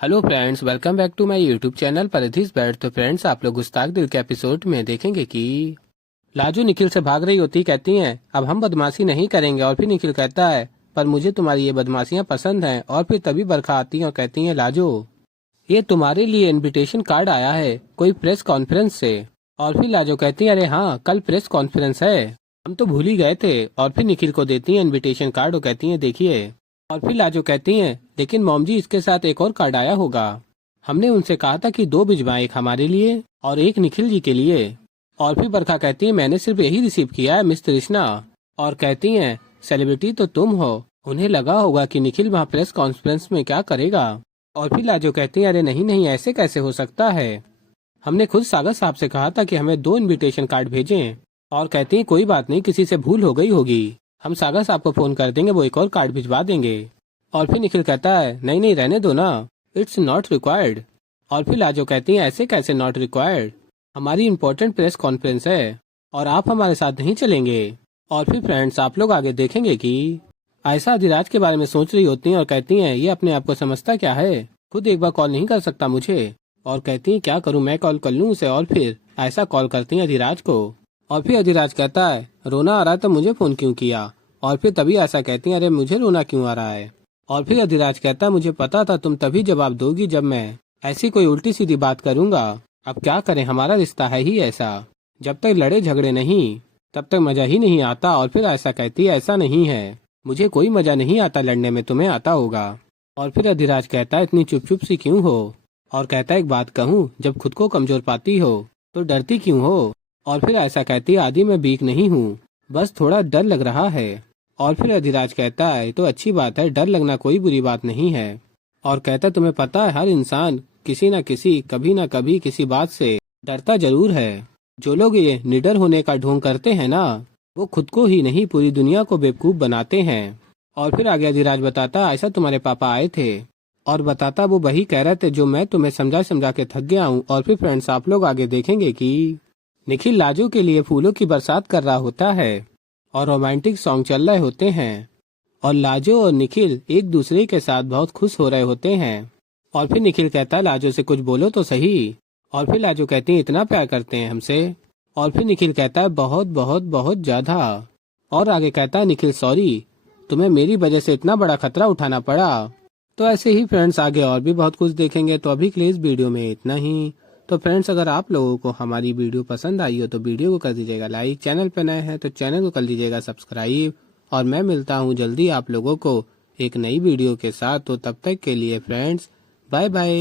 Hello friends, welcome back to my YouTube channel परिधीज बैठ। तो फ्रेंड्स, आप लोग गुस्ताख दिल के एपिसोड में देखेंगे कि लाजू निखिल से भाग रही होती, कहती हैं अब हम बदमाशी नहीं करेंगे। और फिर निखिल कहता है पर मुझे तुम्हारी ये बदमाशियां पसंद हैं। और फिर तभी बरखा आती है और कहती हैं लाजू ये तुम्हारे लिए इनविटेशन कार्ड आया है कोई प्रेस कॉन्फ्रेंस से। और फिर लाजो कहती है अरे हाँ, कल प्रेस कॉन्फ्रेंस है, हम तो भूल ही गए थे। और फिर निखिल को देती है इनविटेशन कार्ड और कहती है देखिए। और फिर लाजो कहती हैं लेकिन मॉम जी, इसके साथ एक और कार्ड आया होगा। हमने उनसे कहा था कि 2 भिजवाएं, एक हमारे लिए और एक निखिल जी के लिए। और फिर बरखा कहती है मैंने सिर्फ यही रिसीव किया है मिस तृष्णा। और कहती हैं सेलिब्रिटी तो तुम हो, उन्हें लगा होगा कि निखिल वहाँ प्रेस कॉन्फ्रेंस में क्या करेगा। और फिर लाजो कहती है अरे नहीं नहीं, ऐसे कैसे हो सकता है, हमने खुद सागर साहब से कहा था कि हमें 2 इनविटेशन कार्ड भेजें। और कहती हैं कोई बात नहीं, किसी से भूल हो गई होगी, हम सागर साहब को फोन कर देंगे, वो एक और कार्ड भिजवा देंगे। और फिर निखिल कहता है नहीं नहीं, रहने दो ना, इट्स नॉट रिक्वायर्ड। और फिर लाजो कहती हैं ऐसे कैसे नॉट रिक्वायर्ड, हमारी इम्पोर्टेंट प्रेस कॉन्फ्रेंस है और आप हमारे साथ नहीं चलेंगे। और फिर फ्रेंड्स, आप लोग आगे देखेंगे कि आयशा अधिराज के बारे में सोच रही होती हैं और कहती हैं ये अपने आप को समझता क्या है, खुद एक बार कॉल नहीं कर सकता मुझे। और कहती हैं क्या करूं, मैं कॉल कर लूं उसे। और फिर आयशा कॉल करती हैं अधिराज को। और फिर अधिराज कहता है रोना आ रहा है तो मुझे फोन क्यों किया। और फिर तभी आयशा कहती है अरे मुझे रोना क्यों आ रहा है। और फिर अधिराज कहता है मुझे पता था तुम तभी जवाब दोगी जब मैं ऐसी कोई उल्टी सीधी बात करूंगा। अब क्या करें, हमारा रिश्ता है ही ऐसा, जब तक लड़े झगड़े नहीं तब तक मजा ही नहीं आता। और फिर आयशा कहती है ऐसा नहीं है, मुझे कोई मजा नहीं आता लड़ने में, तुम्हें आता होगा। और फिर अधिराज कहता है इतनी चुप चुप सी क्यों हो। और कहता है एक बात कहूँ, जब खुद को कमजोर पाती हो तो डरती क्यों हो। और फिर आयशा कहती है आदि मैं वीक नहीं हूँ, बस थोड़ा डर लग रहा है। और फिर अधिराज कहता है तो अच्छी बात है, डर लगना कोई बुरी बात नहीं है। और कहता तुम्हें पता है हर इंसान किसी न किसी कभी न कभी किसी बात से डरता जरूर है। जो लोग ये निडर होने का ढोंग करते हैं ना, वो खुद को ही नहीं पूरी दुनिया को बेवकूफ बनाते हैं। और फिर आगे अधिराज बताता आयशा तुम्हारे पापा आए थे और बताता वो वही कह रहे थे जो मैं तुम्हें समझा समझा के थक गया हूँ। और फिर फ्रेंड्स, आप लोग आगे देखेंगे कि निखिल लाजू के लिए फूलों की बरसात कर रहा होता है और रोमांटिक सॉन्ग चल रहे होते हैं और लाजो और निखिल एक दूसरे के साथ बहुत खुश हो रहे होते हैं। और फिर निखिल कहता है लाजो से कुछ बोलो तो सही। और फिर लाजो कहती है इतना प्यार करते हैं हमसे। और फिर निखिल कहता है बहुत बहुत बहुत ज्यादा। और आगे कहता है निखिल सॉरी, तुम्हें मेरी वजह से इतना बड़ा खतरा उठाना पड़ा। तो ऐसे ही फ्रेंड्स आगे और भी बहुत कुछ देखेंगे। तो अभी के लिए इस वीडियो में इतना ही। तो फ्रेंड्स, अगर आप लोगों को हमारी वीडियो पसंद आई हो तो वीडियो को कर दीजिएगा लाइक, चैनल पर नए हैं तो चैनल को कर दीजिएगा सब्सक्राइब। और मैं मिलता हूँ जल्दी आप लोगों को एक नई वीडियो के साथ। तो तब तक के लिए फ्रेंड्स, बाय बाय।